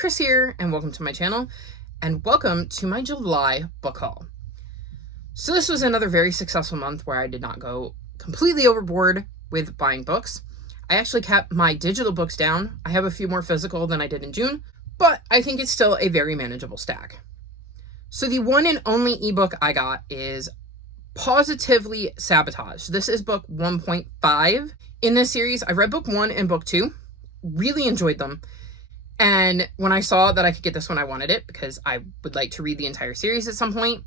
Chris here, and welcome to my channel, and welcome to my July book haul. So this was another very successful month where I did not go completely overboard with buying books. I actually kept my digital books down. I have a few more physical than I did in June, but I think it's still a very manageable stack. So the one and only ebook I got is Positively Sabotage. This is book 1.5 in this series. I've read book 1 and book 2, really enjoyed them. And when I saw that I could get this one, I wanted it because I would like to read the entire series at some point.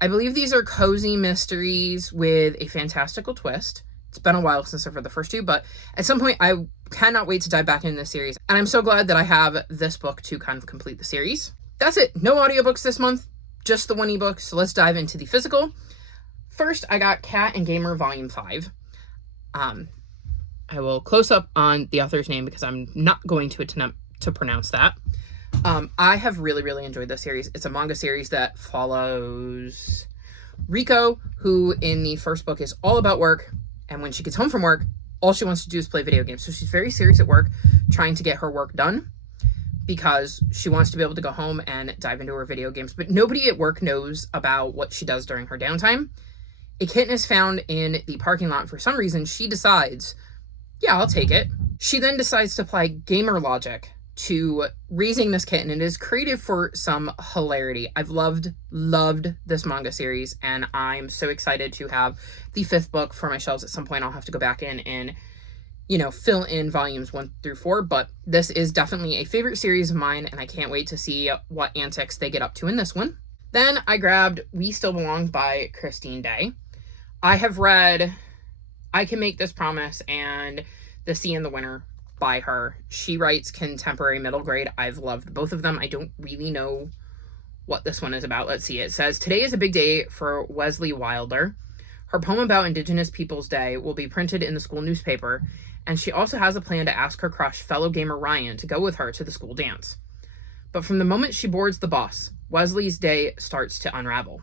I believe these are cozy mysteries with a fantastical twist. It's been a while since I've read the first two, but at some point I cannot wait to dive back into this series. And I'm so glad that I have this book to kind of complete the series. That's it. No audiobooks this month, just the one ebook. So let's dive into the physical. First, I got Cat and Gamer Volume 5. I will close up on the author's name because I'm not going to attempt to pronounce that. I have really enjoyed this series. It's a manga series that follows Riko, who in the first book is all about work, and when she gets home from work, all she wants to do is play video games. So she's very serious at work, trying to get her work done because she wants to be able to go home and dive into her video games. But nobody at work knows about what she does during her downtime. A kitten is found in the parking lot. For some reason, she decides, yeah, I'll take it. She then decides to apply gamer logic to raising this kitten, and it is created for some hilarity. I've loved this manga series, and I'm so excited to have the 5th book for my shelves. At some point I'll have to go back in and, fill in volumes 1 through 4, but this is definitely a favorite series of mine, and I can't wait to see what antics they get up to in this one. Then I grabbed We Still Belong by Christine Day. I have read I Can Make This Promise and The Sea and the Winter by her. She writes contemporary middle grade. I've loved both of them. I don't really know what this one is about. Let's see. It says, today is a big day for Wesley Wilder. Her poem about Indigenous Peoples Day will be printed in the school newspaper, and she also has a plan to ask her crush, fellow gamer Ryan, to go with her to the school dance. But from the moment she boards the bus, Wesley's day starts to unravel.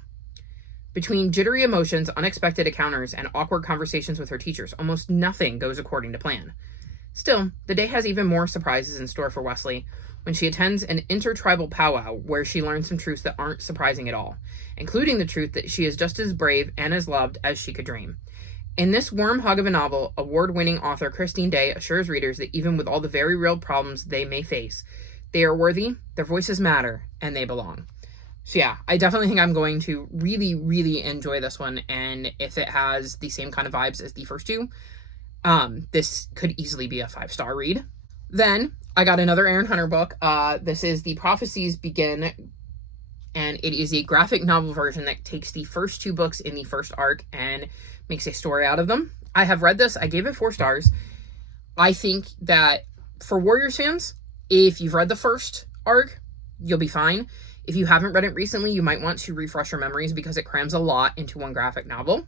Between jittery emotions, unexpected encounters, and awkward conversations with her teachers, almost nothing goes according to plan. Still, the day has even more surprises in store for Wesley when she attends an intertribal powwow where she learns some truths that aren't surprising at all, including the truth that she is just as brave and as loved as she could dream. In this warm hug of a novel, award-winning author Christine Day assures readers that even with all the very real problems they may face, they are worthy, their voices matter, and they belong. So yeah, I definitely think I'm going to really enjoy this one, and if it has the same kind of vibes as the first two, this could easily be a 5-star read. Then I got another Erin Hunter book. This is The Prophecies Begin, and it is a graphic novel version that takes the first 2 books in the first arc and makes a story out of them. I have read this. I gave it 4 stars. I think that for Warriors fans, if you've read the first arc, you'll be fine. If you haven't read it recently, you might want to refresh your memories because it crams a lot into one graphic novel.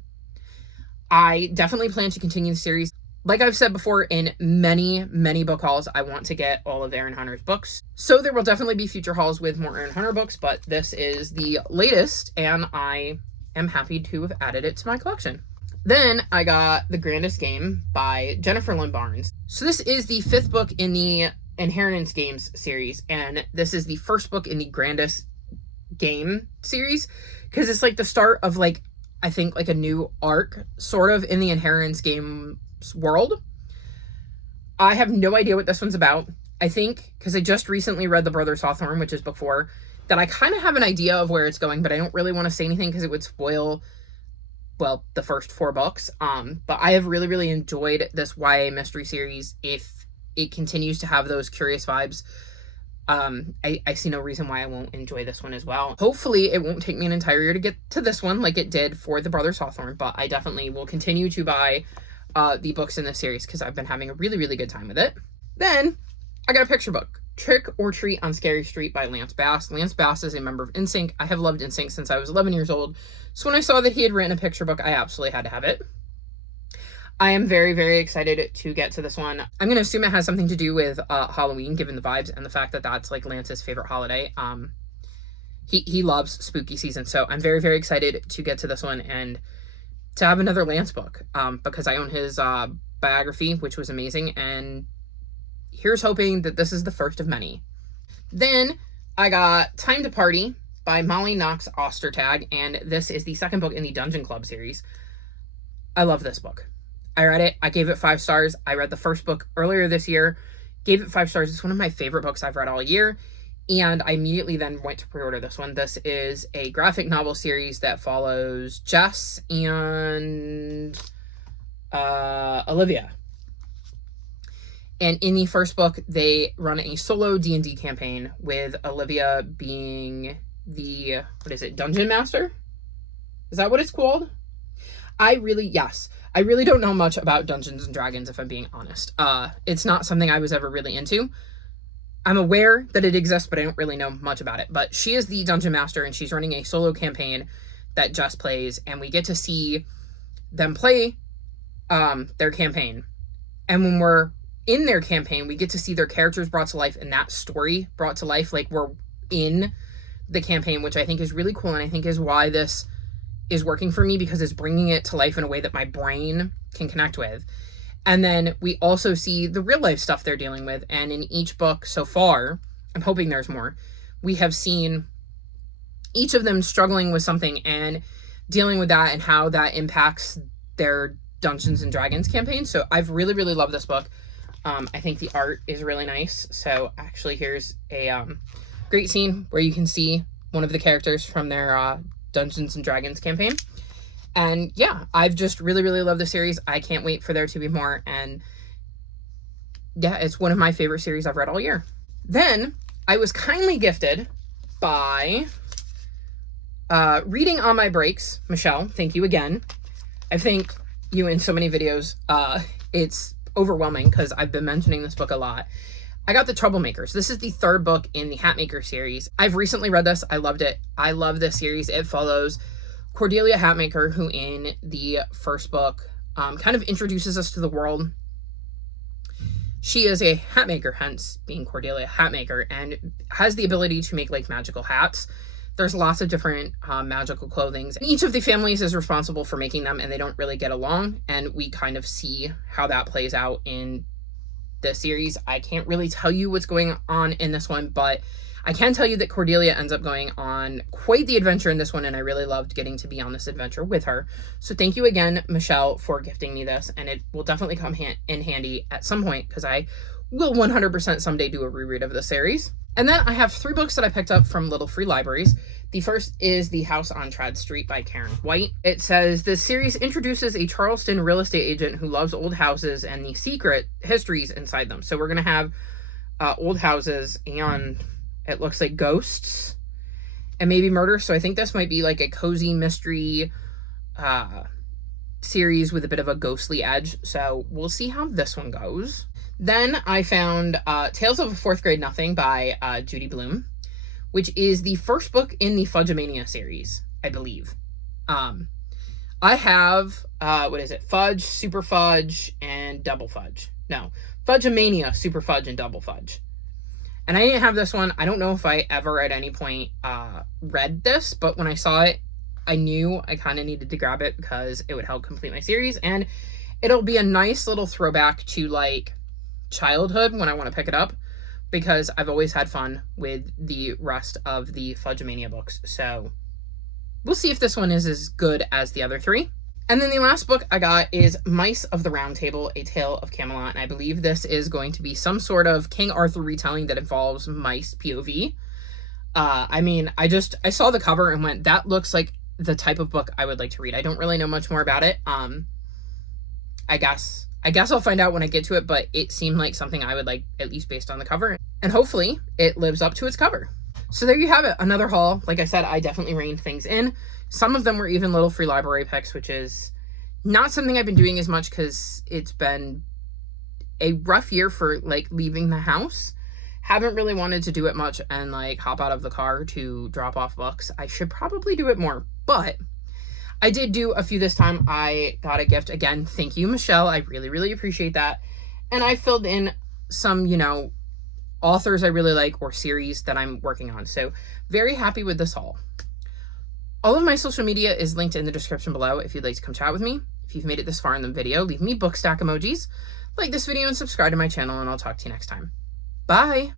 I definitely plan to continue the series. Like I've said before in many book hauls, I want to get all of Erin Hunter's books. So there will definitely be future hauls with more Erin Hunter books, but this is the latest, and I am happy to have added it to my collection. Then I got The Grandest Game by Jennifer Lynn Barnes. So this is the 5th book in the Inheritance Games series, and this is the first book in the Grandest Game series, because it's like the start of I think a new arc sort of in the Inheritance Games world. I have no idea what this one's about. I think because I just recently read The Brothers Hawthorne, which is book 4, that I kind of have an idea of where it's going, but I don't really want to say anything because it would spoil, well, the first 4 books. But I have really enjoyed this YA mystery series. If it continues to have those curious vibes, I see no reason why I won't enjoy this one as well. Hopefully it won't take me an entire year to get to this one like it did for The Brothers Hawthorne, but I definitely will continue to buy the books in this series because I've been having a really good time with it. Then I got a picture book, Trick or Treat on Scary Street by Lance Bass. Lance Bass is a member of NSYNC. I have loved NSYNC since I was 11 years old, so when I saw that he had written a picture book, I absolutely had to have it. I am very excited to get to this one. I'm going to assume it has something to do with Halloween, given the vibes and the fact that that's Lance's favorite holiday. He loves spooky season, so I'm very excited to get to this one and to have another Lance book, because I own his biography, which was amazing, and here's hoping that this is the first of many. Then I got Time to Party by Molly Knox Ostertag, and this is the second book in the Dungeon Club series. I love this book. I read it. I gave it 5 stars. I read the first book earlier this year, gave it 5 stars. It's one of my favorite books I've read all year. And I immediately then went to pre-order this one. This is a graphic novel series that follows Jess and Olivia. And in the first book, they run a solo D&D campaign with Olivia being the, Dungeon Master? Is that what it's called? I really don't know much about Dungeons & Dragons, if I'm being honest. It's not something I was ever really into. I'm aware that it exists, but I don't really know much about it. But she is the Dungeon Master, and she's running a solo campaign that Jess plays, and we get to see them play their campaign. And when we're in their campaign, we get to see their characters brought to life and that story brought to life like we're in the campaign, which I think is really cool, and I think is why this is working for me, because it's bringing it to life in a way that my brain can connect with. And then we also see the real life stuff they're dealing with. And in each book so far, I'm hoping there's more, we have seen each of them struggling with something and dealing with that and how that impacts their Dungeons and Dragons campaign. So I've really, really loved this book. I think the art is really nice. So actually here's a great scene where you can see one of the characters from their Dungeons and Dragons campaign. And yeah, I've just really, really loved the series. I can't wait for there to be more. And yeah, it's one of my favorite series I've read all year. Then I was kindly gifted by Reading on My Breaks. Michelle, thank you again. I thank you in so many videos. It's overwhelming because I've been mentioning this book a lot. I got The Troublemakers. This is the 3rd book in the Hatmaker series. I've recently read this. I loved it. I love this series. It follows Cordelia Hatmaker, who in the first book kind of introduces us to the world. She is a hat maker, hence being Cordelia Hatmaker, and has the ability to make like magical hats. There's lots of different magical clothings. Each of the families is responsible for making them, and they don't really get along, and we kind of see how that plays out in the series. I can't really tell you what's going on in this one, but I can tell you that Cordelia ends up going on quite the adventure in this one, and I really loved getting to be on this adventure with her. So thank you again, Michelle, for gifting me this, and it will definitely come in handy at some point, because I will 100% someday do a reread of the series. And then I have 3 books that I picked up from Little Free Libraries. The first is The House on Trad Street by Karen White. It says, this series introduces a Charleston real estate agent who loves old houses and the secret histories inside them. So we're going to have old houses, and it looks like ghosts and maybe murder. So I think this might be like a cozy mystery series with a bit of a ghostly edge. So we'll see how this one goes. Then I found Tales of a Fourth Grade Nothing by Judy Blume, which is the first book in the Fudgemania series, I believe. I have, Fudge, Super Fudge, and Double Fudge. No, Fudgemania, Super Fudge, and Double Fudge. And I didn't have this one. I don't know if I ever at any point read this, but when I saw it, I knew I kind of needed to grab it because it would help complete my series, and it'll be a nice little throwback to like childhood when I want to pick it up, because I've always had fun with the rest of the Fudgemania books. So we'll see if this one is as good as the other 3. And then the last book I got is Mice of the Round Table, A Tale of Camelot. And I believe this is going to be some sort of King Arthur retelling that involves mice POV. I mean, I saw the cover and went, that looks like the type of book I would like to read. I don't really know much more about it. I guess I'll find out when I get to it, but it seemed like something I would like, at least based on the cover. And hopefully it lives up to its cover. So there you have it. Another haul. Like I said, I definitely reined things in. Some of them were even Little Free Library picks, which is not something I've been doing as much because it's been a rough year for like leaving the house. Haven't really wanted to do it much and like hop out of the car to drop off books. I should probably do it more, but I did do a few this time. I got a gift. Again, thank you, Michelle. I really, really appreciate that. And I filled in some, authors I really like or series that I'm working on. So very happy with this haul. All of my social media is linked in the description below if you'd like to come chat with me. If you've made it this far in the video, leave me book stack emojis, like this video, and subscribe to my channel, and I'll talk to you next time. Bye!